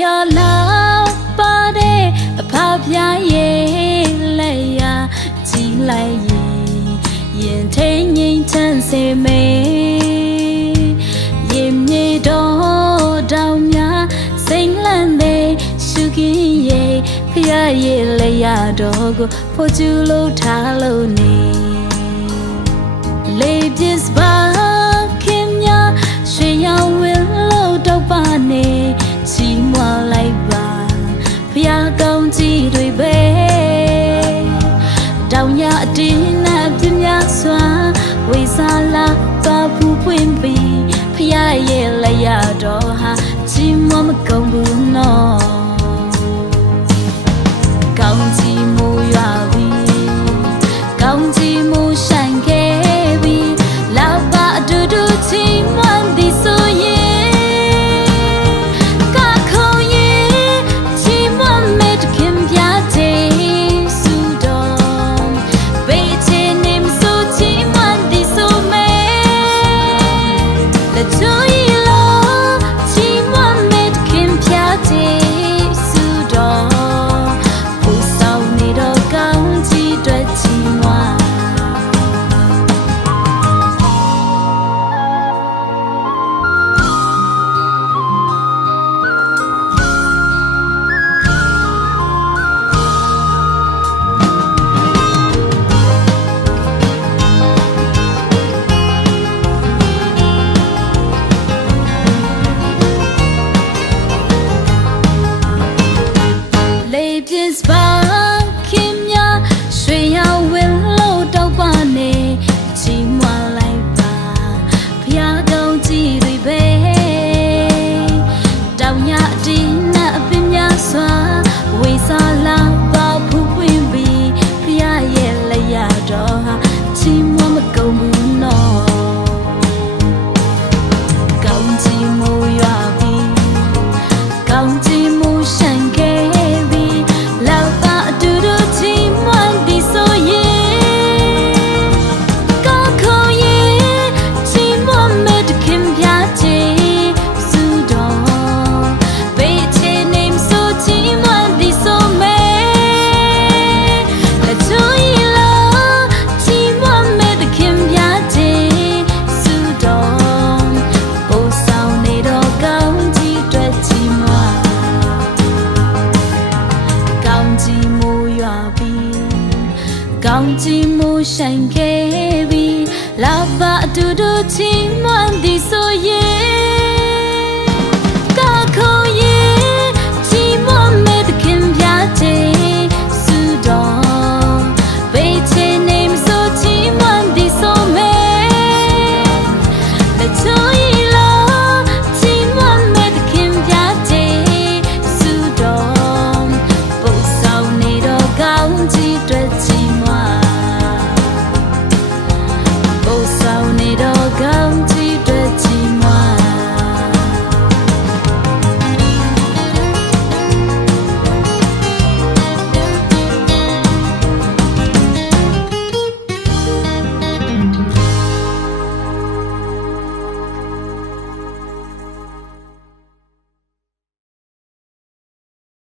ယာလာပါတဲ့အဖပြားရဲ့လက်ရာကြည်လိုက်ရင်ထိန်ငိမ့်ချမ်းစေမေရင်မြေတော်တောင်များစိမ့်လန့်တဲ့ရှုခင်းရဲ့ဖျားရဲ့လက်ရာတော်ကိုဖို့ကျူလို့ထားလို့နေလေပစ္စပါခင်များရွှေရောင်ဝင်လို့တော့ပါနေချီးမွမ်းလိုက်ပါဖျားကောင်းကြီးတွေပဲတောင်ရအတင်းနဲ့ပြင်းများစွာဝေစားလာသွားဖူးပွင့်ပြီးဖျားရဲ့လက်ရတော်ဟာချီးမွမ်းမကုန်ဘူးနော်ကောင်းကြီးမူရွာပြီးကောင်းကြီးမူဆိုင်ခဲ့ပြီးလောက်ပါအတူတူချီးမွမ်းသည်ဆိုရင်ကခုံရင်ချီးမွမ်းမဲ့တခင်ပြတဲ့စုတော်ဘေးချင်နေမဆိုချီးမွမ်းသည်ဆိုမဲ့လက်ချွေလို့ချီးမွမ်းမဲ့တခင်ပြတဲ့စုတော်ပူဆောင်နေတော့ကောင်းကြီးတွေ့ချီးမွမ်းလေပစ္စပါခင်များရွှေရောင်ဝင်လို့တော့ပါနေချီးမွမ်းလိုက်ပါဖျားကောင်းကြီးတွေပဲတောင်ရအတင်းနဲ့အပင်များစွာဝေစားလာပါဖူးပွင့်ပြီးဖျားရဲ့လက်ရတော်ဟာချီးမွမ်းမကုန်ဘူးနော်ကောင်းကြီးမူရွာပြီးကောင်းကြီးမူဆိုင်ခဲ့လောက်ပါအတူတူချီးမွမ်းသည်ဆိုရင်ကောင်းခုံရင်ချီးမွမ်းမဲ့တခင်ပြချေစုတော်ဘေးချင်နေမဆိုချီးမွမ်းသည်ဆိုမဲ့လက်ချွေလို့ချီးမွမ်းမဲ့တခင်ပြချေစုတော်ပို့ဆောင်နေတော့ကောင်းကြီးတွေ့ချီးမွမ်းကောင်းကြီးမူရွာပြီးကောင်းကြီးမူဆိုင်ခဲ့ပြီးလောက်ပါအတူတူချီးမွမ်းသည်ဆိုရ